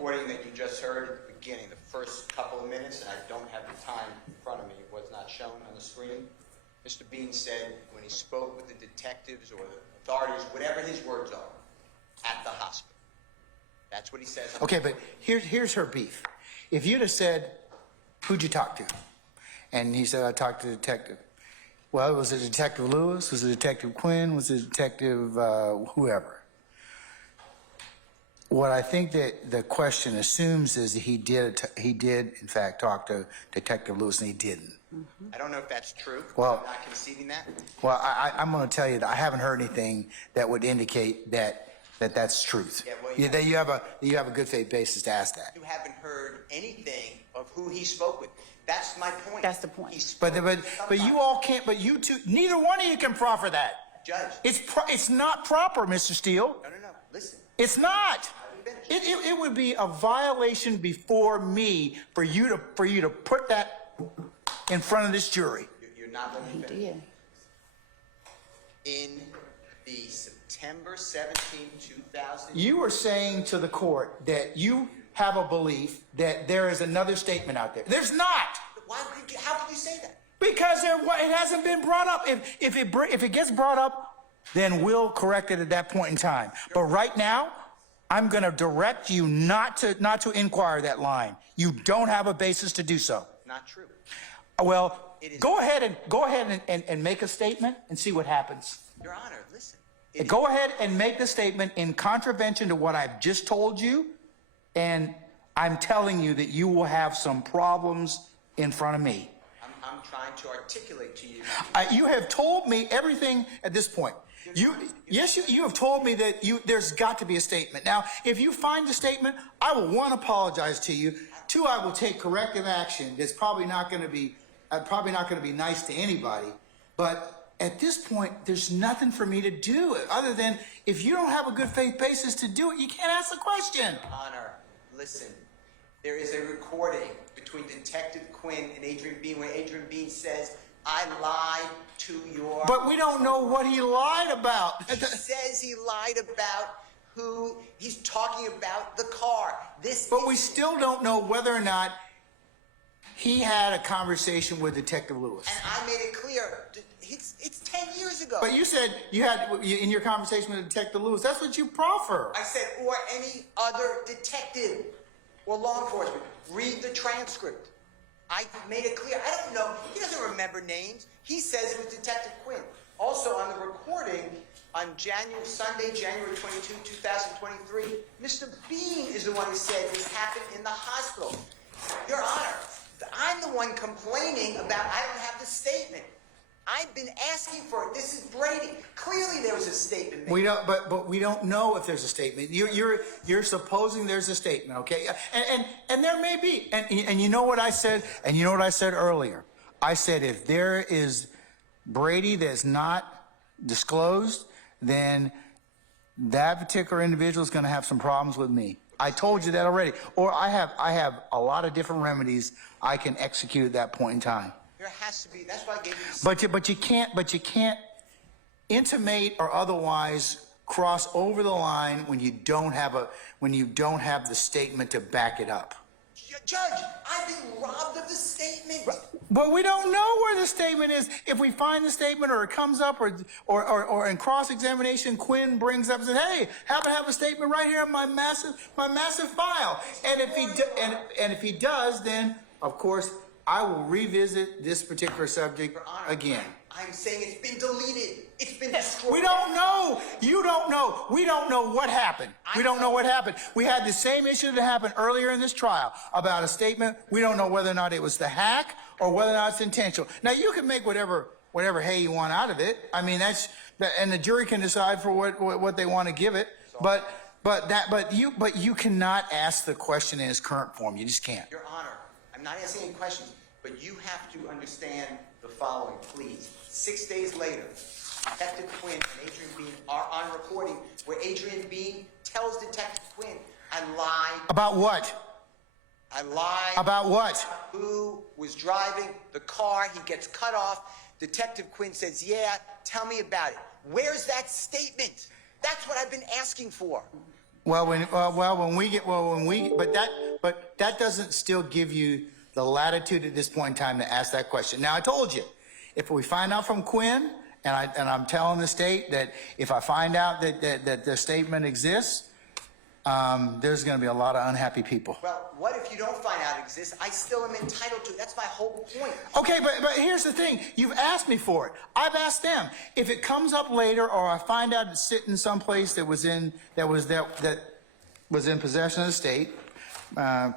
recording that you just heard at the beginning, the first couple of minutes, and I don't have the time in front of me, it was not shown on the screen. Mr. Bean said when he spoke with the detectives or the authorities, whatever his words are, at the hospital. That's what he says. Okay, but here's her beef. If you'd have said, who'd you talk to? And he said, I talked to the detective. Well, was it Detective Lewis? Was it Detective Quinn? Was it Detective whoever? What I think that the question assumes is that he did in fact talk to Detective Lewis, and he didn't. I don't know if that's true. Well, I'm not conceding that. Well, I'm going to tell you that I haven't heard anything that would indicate that's truth. Yeah, well, that you have a good faith basis to ask that. You haven't heard anything of who he spoke with. That's my point. That's the point. But you all can't. But you two, neither one of you can proffer that. Judge. It's not proper, Mr. Steele. No. Listen. It's not. It would be a violation before me for you to put that in front of this jury. You're not letting me finish. Did. In the September 17, 2000. You are saying to the court that you have a belief that there is another statement out there. There's not. How could you say that? Because it hasn't been brought up. If it gets brought up, then we'll correct it at that point in time. But right now, I'm going to direct you not to inquire that line. You don't have a basis to do so. Not true. Well, go ahead and make a statement and see what happens. Your Honor, listen. Go ahead and make the statement in contravention to what I've just told you, and I'm telling you that you will have some problems in front of me. I'm trying to articulate to you. You have told me everything at this point. You have told me that there's got to be a statement. Now, if you find the statement, I will, one, apologize to you. Two, I will take corrective action. That's probably not going to be nice to anybody. But at this point, there's nothing for me to do other than if you don't have a good faith basis to do it, you can't ask the question. Honor, listen. There is a recording between Detective Quinn and Adrian Bean where Adrian Bean says, I lied to your... But we don't know what he lied about. He says he lied about who... He's talking about the car. But we still don't know whether or not he had a conversation with Detective Lewis. And I made it clear. It's 10 years ago. But you said you had, in your conversation with Detective Lewis, that's what you proffer. I said, or any other detective or law enforcement. Read the transcript. I made it clear. I don't know. He doesn't remember names. He says it was Detective Quinn. Also, on the recording, on Sunday, January 22, 2023, Mr. Bean is the one who said this happened in the hospital. Your Honor, I'm the one complaining about I don't have the statement. I've been asking for it. This is Brady. Clearly there was a statement made. We don't, but we don't know if there's a statement. You're supposing there's a statement, okay? And there may be. And you know what I said? And you know what I said earlier? I said if there is Brady that's not disclosed, then that particular individual is going to have some problems with me. I told you that already. Or I have a lot of different remedies I can execute at that point in time. There has to be. That's why I gave you. But you can't intimate or otherwise cross over the line when you don't have the statement to back it up. Judge, I've been robbed of the statement. But we don't know where the statement is. If we find the statement or it comes up or in cross-examination, Quinn brings up and says, hey, happen to have a statement right here in my massive file. And if he does, then of course I will revisit this particular subject again. I'm saying it's been deleted. It's been destroyed. We don't know. You don't know. We don't know what happened. We don't know what happened. We had the same issue that happened earlier in this trial about a statement. We don't know whether or not it was the hack or whether or not it's intentional. Now, you can make whatever hay you want out of it. I mean, and the jury can decide for what they want to give it. But you cannot ask the question in its current form. You just can't. Your Honor, I'm not asking any questions, but you have to understand the following, please. 6 days later, Detective Quinn and Adrian Bean are on recording where Adrian Bean tells Detective Quinn, I lied. About what? I lied. About what? Who was driving the car. He gets cut off. Detective Quinn says, yeah, tell me about it. Where's that statement? That's what I've been asking for. But that doesn't still give you the latitude at this point in time to ask that question. Now, I told you, if we find out from Quinn, and I'm telling the state that if I find out that the statement exists, there's going to be a lot of unhappy people. Well, what if you don't find out it exists? I still am entitled to. That's my whole point. Okay, but here's the thing. You've asked me for it. I've asked them. If it comes up later, or I find out it's sitting someplace that was in possession of the state,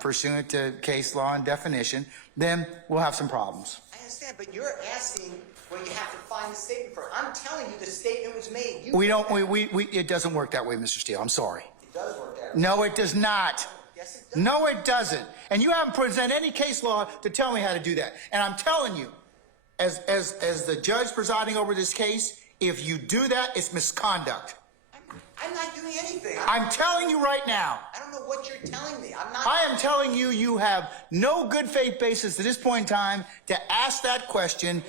pursuant to case law and definition, then we'll have some problems. I understand, but you're asking when you have to find the statement for. I'm telling you the statement was made. It doesn't work that way, Mr. Steele. I'm sorry. It does work that way. No, it does not. Yes, it does. No, it doesn't. And you haven't presented any case law to tell me how to do that. And I'm telling you, as the judge presiding over this case, if you do that, it's misconduct. I'm not doing anything. I'm telling you right now. I don't know what you're telling me. I'm not. I am telling you, you have no good faith basis at this point in time to ask that question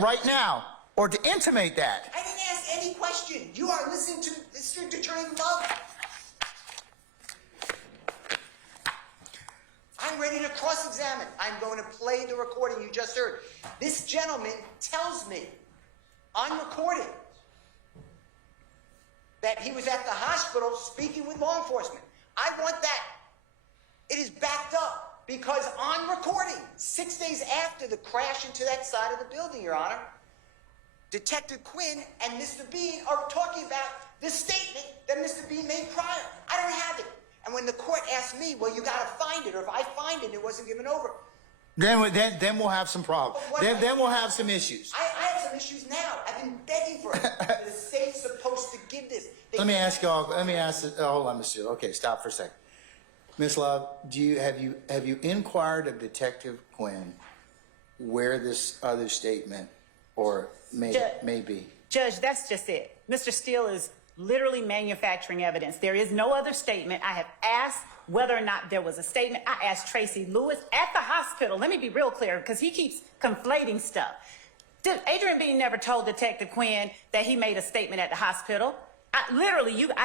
right now, or to intimate that. I didn't ask any question. You are listening to District Attorney Love. I'm ready to cross-examine. I'm going to play the recording you just heard. This gentleman tells me on recording that he was at the hospital speaking with law enforcement. I want that. It is backed up because on recording, 6 days after the crash into that side of the building, Your Honor, Detective Quinn and Mr. Bean are talking about the statement that Mr. Bean made prior. I don't have it. And when the court asked me, well, you got to find it, or if I find it, it wasn't given over. Then we'll have some problems. Then we'll have some issues. I have some issues now. I've been begging for it. The state's supposed to give this. Let me ask, hold on, Mr. Okay, stop for a second. Miss Love, have you inquired of Detective Quinn where this other statement may be? Judge, that's just it. Mr. Steele is literally manufacturing evidence. There is no other statement. I have asked whether or not there was a statement. I asked Tracy Lewis at the hospital. Let me be real clear, because he keeps conflating stuff. Adrian Bean never told Detective Quinn that he made a statement at the hospital. I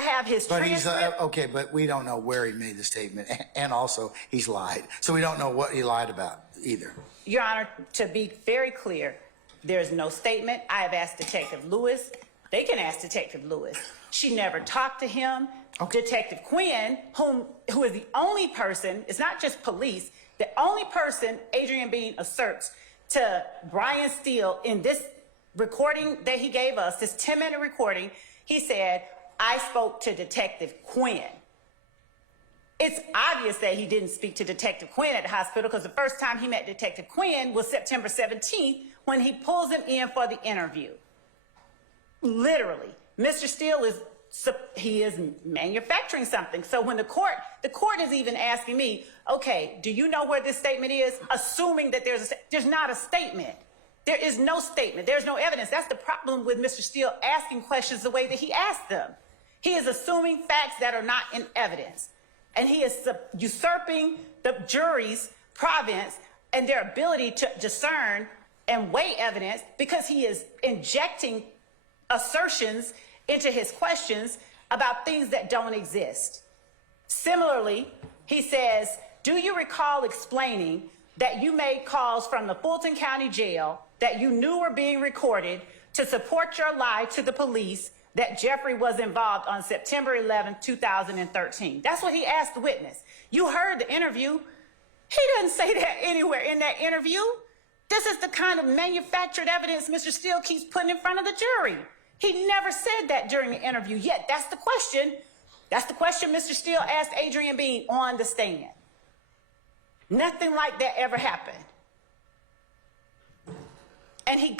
have his transcript. Okay, but we don't know where he made the statement, and also he's lied. So we don't know what he lied about either. Your Honor, to be very clear, there's no statement. I have asked Detective Lewis. They can ask Detective Lewis. She never talked to him. Okay. Detective Quinn, who is the only person, it's not just police, the only person Adrian Bean asserts to Brian Steele in this recording that he gave us, this 10-minute recording, he said, I spoke to Detective Quinn. It's obvious that he didn't speak to Detective Quinn at the hospital, because the first time he met Detective Quinn was September 17th when he pulls him in for the interview. Literally. Mr. Steele is manufacturing something. So when the court is even asking me, okay, do you know where this statement is? Assuming that there's not a statement. There is no statement. There's no evidence. That's the problem with Mr. Steele asking questions the way that he asked them. He is assuming facts that are not in evidence. And he is usurping the jury's province and their ability to discern and weigh evidence, because he is injecting assertions into his questions about things that don't exist. Similarly, he says, do you recall explaining that you made calls from the Fulton County Jail that you knew were being recorded to support your lie to the police that Jeffrey was involved on September 11, 2013? That's what he asked the witness. You heard the interview. He doesn't say that anywhere in that interview. This is the kind of manufactured evidence Mr. Steele keeps putting in front of the jury. He never said that during the interview, yet that's the question. That's the question Mr. Steele asked Adrian Bean on the stand. Nothing like that ever happened. And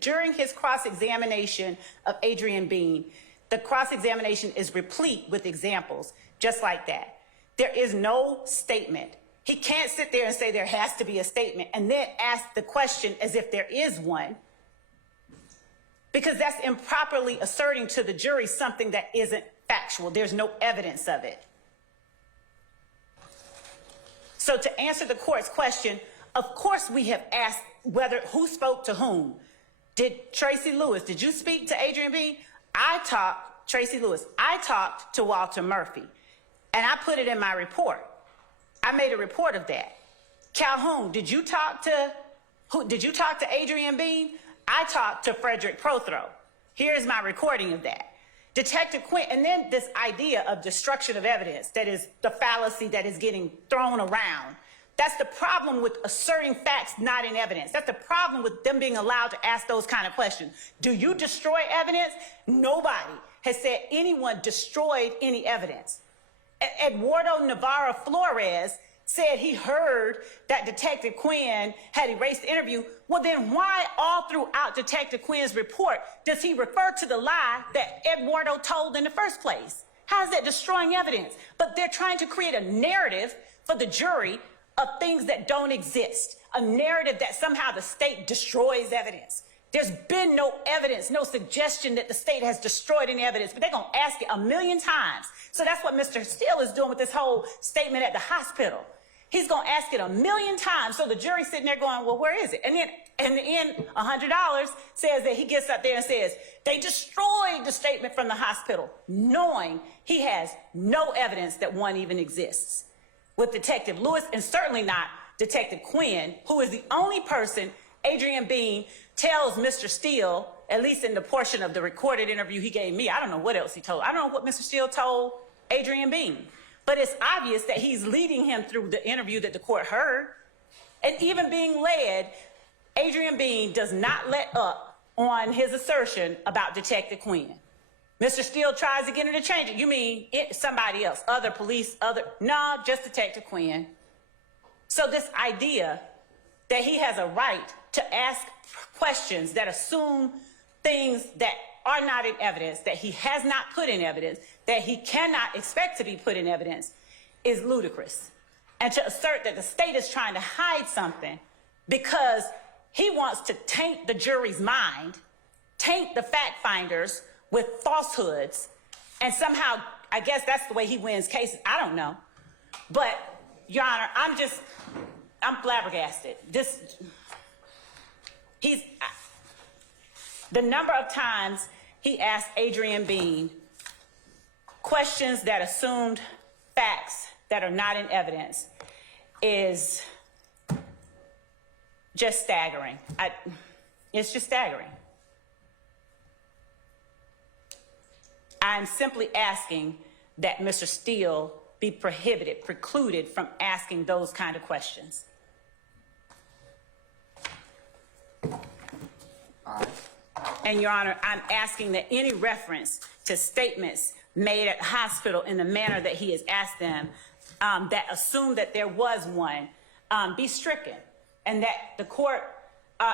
during his cross-examination of Adrian Bean, the cross-examination is replete with examples just like that. There is no statement. He can't sit there and say there has to be a statement and then ask the question as if there is one, because that's improperly asserting to the jury something that isn't factual. There's no evidence of it. So to answer the court's question, of course we have asked who spoke to whom. Did Tracy Lewis, did you speak to Adrian Bean? I talked Tracy Lewis, I talked to Walter Murphy, and I put it in my report. I made a report of that. Calhoun, did you talk to Adrian Bean? I talked to Frederick Prothro. Here's my recording of that. Detective Quinn, and then this idea of destruction of evidence, that is the fallacy that is getting thrown around. That's the problem with asserting facts not in evidence. That's the problem with them being allowed to ask those kind of questions. Do you destroy evidence? Nobody has said anyone destroyed any evidence. Eduardo Navarro Flores said he heard that Detective Quinn had erased the interview. Well, then why all throughout Detective Quinn's report does he refer to the lie that Eduardo told in the first place? How is that destroying evidence? But they're trying to create a narrative for the jury of things that don't exist, a narrative that somehow the state destroys evidence. There's been no evidence, no suggestion that the state has destroyed any evidence, but they're going to ask it 1,000,000 times. So that's what Mr. Steele is doing with this whole statement at the hospital. He's going to ask it 1,000,000 times. So the jury's sitting there going, well, where is it? And then in the end, $100 says that he gets up there and says, they destroyed the statement from the hospital, knowing he has no evidence that one even exists. With Detective Lewis, and certainly not Detective Quinn, who is the only person Adrian Bean tells Mr. Steele, at least in the portion of the recorded interview he gave me. I don't know what else he told. I don't know what Mr. Steele told Adrian Bean. But it's obvious that he's leading him through the interview that the court heard. And even being led, Adrian Bean does not let up on his assertion about Detective Quinn. Mr. Steele tries to get him to change it. You mean somebody else, other police, no, just Detective Quinn. So this idea that he has a right to ask questions that assume things that are not in evidence, that he has not put in evidence, that he cannot expect to be put in evidence, is ludicrous. And to assert that the state is trying to hide something because he wants to taint the jury's mind, taint the fact finders with falsehoods, and somehow, I guess that's the way he wins cases. I don't know. But, Your Honor, I'm flabbergasted. The number of times he asked Adrian Bean questions that assumed facts that are not in evidence is just staggering. It's just staggering. I'm simply asking that Mr. Steele be precluded from asking those kind of questions. And, Your Honor, I'm asking that any reference to statements made at the hospital in the manner that he has asked them, that assume that there was one, be stricken, and that the court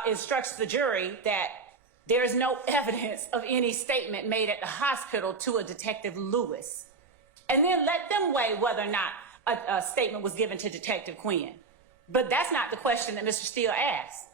instructs the jury that there is no evidence of any statement made at the hospital to a Detective Lewis. And then let them weigh whether or not a statement was given to Detective Quinn. But that's not the question that Mr. Steele asked.